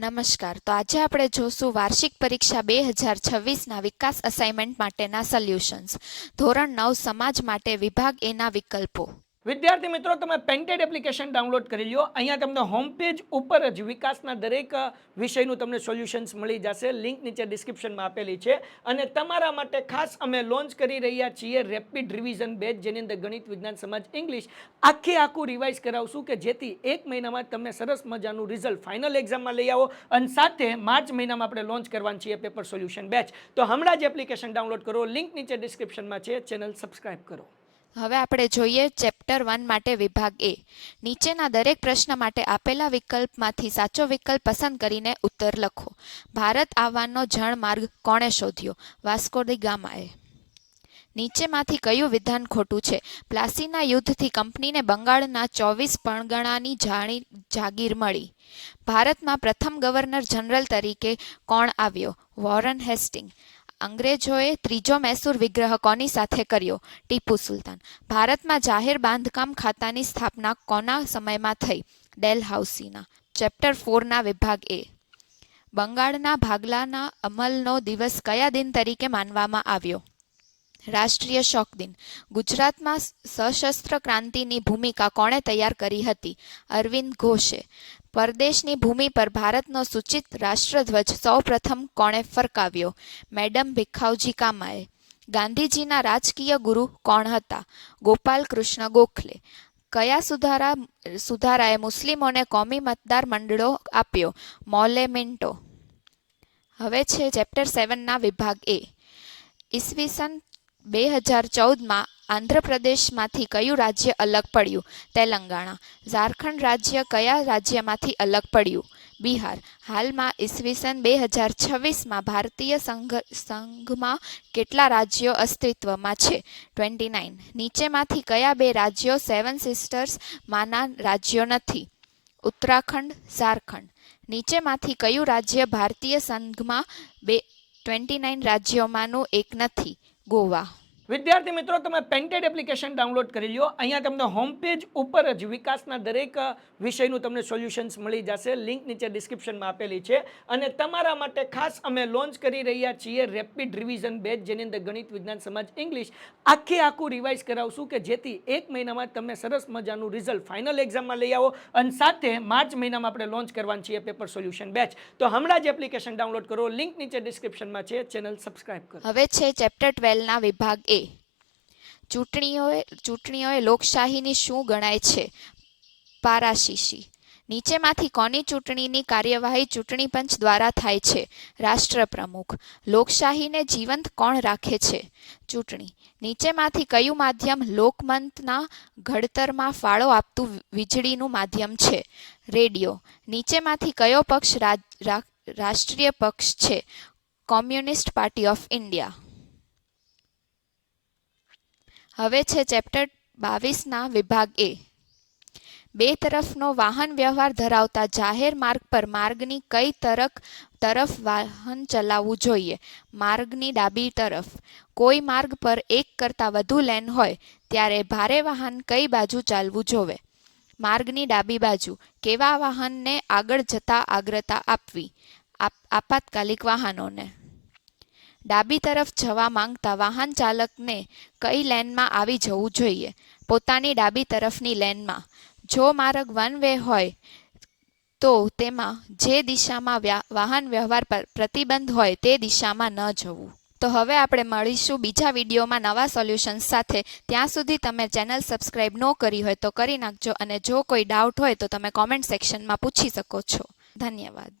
નમસ્કાર. તો આજે આપણે જોશું વાર્ષિક પરીક્ષા 2026ના વિકાસ અસાઇનમેન્ટ માટેના સોલ્યુશન્સ. ધોરણ 9 સમાજ માટે વિભાગ એ ના વિકલ્પો. વિદ્યાર્થી મિત્રો, તમે પેન્ટેડ એપ્લિકેશન ડાઉનલોડ કરી લો. અહીંયા તમને હોમ પેજ ઉપર જ વિકાસના દરેક વિષયનું તમને સોલ્યુશન્સ મળી જશે. લિંક નીચે ડિસ્ક્રિપ્શનમાં આપેલી છે. અને તમારા માટે ખાસ અમે લોન્ચ કરી રહ્યા છીએ રેપિડ રિવિઝન બેચ, જેની અંદર ગણિત, વિજ્ઞાન, સમાજ, ઇંગ્લિશ આખું રિવાઇઝ કરાવશું કે જેથી એક મહિનામાં તમે સરસ મજાનું રિઝલ્ટ ફાઇનલ એક્ઝામમાં લઈ આવો. અને સાથે માર્ચ મહિનામાં આપણે લોન્ચ કરવાની છીએ પેપર સોલ્યુશન બેચ. તો હમણાં જ એપ્લિકેશન ડાઉનલોડ કરો. લિંક નીચે ડિસ્ક્રિપ્શનમાં છે. ચેનલ સબસ્ક્રાઇબ કરો. હવે આપણે જોઈએ ચેપ્ટર 1 માટે વિભાગ એ. નીચેના દરેક પ્રશ્ન માટે આપેલા વિકલ્પમાંથી સાચો વિકલ્પ પસંદ કરીને ઉત્તર લખો. ભારત આવવાનો જળમાર્ગ કોણે શોધ્યો? Vasco da ગામાએ. નીચેમાંથી કયું વિધાન ખોટું છે? પ્લાસીના યુદ્ધથી કંપનીને બંગાળના 24 પરગણાની જાગીર મળી. ભારતમાં પ્રથમ ગવર્નર જનરલ તરીકે કોણ આવ્યો? Warren Hastings. અંગ્રેજોએ ત્રીજો મૈસૂર વિગ્રહ કોની સાથે કર્યો? ટીપુ સુલતાન. ભારતમાં જાહેર બાંધકામ ખાતાની સ્થાપના કોના સમયમાં થઈ? ડેલહાઉસીના. ચેપ્ટર 4ના વિભાગ એ. બંગાળના ભાગલાના અમલનો દિવસ કયા દિન તરીકે માનવામાં આવ્યો? રાષ્ટ્રીય શોક દિન. ગુજરાતમાં સશસ્ત્ર ક્રાંતિની ભૂમિકા કોણે તૈયાર કરી હતી? અરવિંદ ઘોષે. પરદેશની ભૂમિ પર ભારતનો સૂચિત રાષ્ટ્રધ્વજ સૌપ્રથમ કોણે ફરકાવ્યો? મેડમ ભીખાઉજી કામાએ. ગાંધીજીના રાજકીય ગુરુ કોણ હતા? ગોપાલ કૃષ્ણ ગોખલે. કયા સુધારાએ મુસ્લિમોને કોમી મતદાર મંડળો આપ્યો? Moll Minto. હવે છે ચેપ્ટર 7ના વિભાગ એ. ઈસવીસન 2014માં આંધ્રપ્રદેશમાંથી કયું રાજ્ય અલગ પડ્યું? તેલંગાણા. ઝારખંડ રાજ્ય કયા રાજ્યમાંથી અલગ પડ્યું? બિહાર. હાલમાં ઈસવીસન 2026માં ભારતીય સંઘમાં કેટલા રાજ્યો અસ્તિત્વમાં છે? 29. નીચેમાંથી કયા બે રાજ્યો સેવન સિસ્ટર્સ માંના રાજ્યો નથી? ઉત્તરાખંડ, ઝારખંડ. નીચેમાંથી કયું રાજ્ય ભારતીય સંઘમાં 29 રાજ્યોમાંનું એક નથી? ગોવા. વિદ્યાર્થી મિત્રો, તમે પેન્ટેડ એપ્લિકેશન ડાઉનલોડ કરી લો. અહીંયા તમને હોમ પેજ ઉપર જ વિકાસના દરેક વિષયનું તમને સોલ્યુશન્સ મળી જશે. લિંક નીચે ડિસ્ક્રિપ્શનમાં આપેલી છે. અને તમારા માટે ખાસ અમે લોન્ચ કરી રહ્યા છીએ રેપિડ રિવિઝન બેચ, જેની અંદર ગણિત, વિજ્ઞાન, સમાજ, ઇંગ્લિશ આખું રિવાઇઝ કરાવશું કે જેથી એક મહિનામાં તમે સરસ મજાનું રિઝલ્ટ ફાઇનલ એક્ઝામમાં લઈ આવો. અને સાથે માર્ચ મહિનામાં આપણે લોન્ચ કરવાની છીએ પેપર સોલ્યુશન બેચ. તો હમણાં જ એપ્લિકેશન ડાઉનલોડ કરો. લિંક નીચે ડિસ્ક્રિપ્શનમાં છે. ચેનલ સબસ્ક્રાઇબ કરો. હવે છે ચેપ્ટર 12ના વિભાગ એ. ચૂંટણીઓએ લોકશાહીની શું ગણાય છે? પારાશીશી. નીચેમાંથી કોની ચૂંટણીની કાર્યવાહી ચૂંટણી પંચ દ્વારા થાય છે? રાષ્ટ્રપ્રમુખ. લોકશાહીને જીવંત કોણ રાખે છે? ચૂંટણી. નીચેમાંથી કયું માધ્યમ લોકમતના ઘડતરમાં ફાળો આપતું વીજળીનું માધ્યમ છે? રેડિયો. નીચેમાંથી કયો પક્ષ રાષ્ટ્રીય પક્ષ છે? Communist party of India. હવે છે ચેપ્ટર 22ના વિભાગ એ. બે તરફનો વાહન વ્યવહાર ધરાવતા જાહેર માર્ગ પર માર્ગની કઈ તરફ વાહન ચલાવવું જોઈએ? માર્ગની ડાબી તરફ. કોઈ માર્ગ પર એક કરતાં વધુ લેન હોય ત્યારે ભારે વાહન કઈ બાજુ ચાલવું જોવે? માર્ગની ડાબી બાજુ. કેવા વાહનને આગળ જતા અગ્રતા આપવી? આપાતકાલિક વાહનોને. ડાબી તરફ જવા માંગતા વાહન ચાલકને કઈ લેનમાં આવી જવું જોઈએ? પોતાની ડાબી તરફની લેનમાં. જો માર્ગ વન વે હોય તો તેમાં જે દિશામાં વાહન વ્યવહાર પર પ્રતિબંધ હોય તે દિશામાં ન જવું. તો હવે આપણે મળીશું બીજા વિડીયોમાં નવા સોલ્યુશન્સ સાથે. ત્યાં સુધી તમે ચેનલ સબસ્ક્રાઇબ ન કરી હોય તો કરી નાખજો. અને જો કોઈ ડાઉટ હોય તો તમે કોમેન્ટ સેક્શનમાં પૂછી શકો છો. ધન્યવાદ.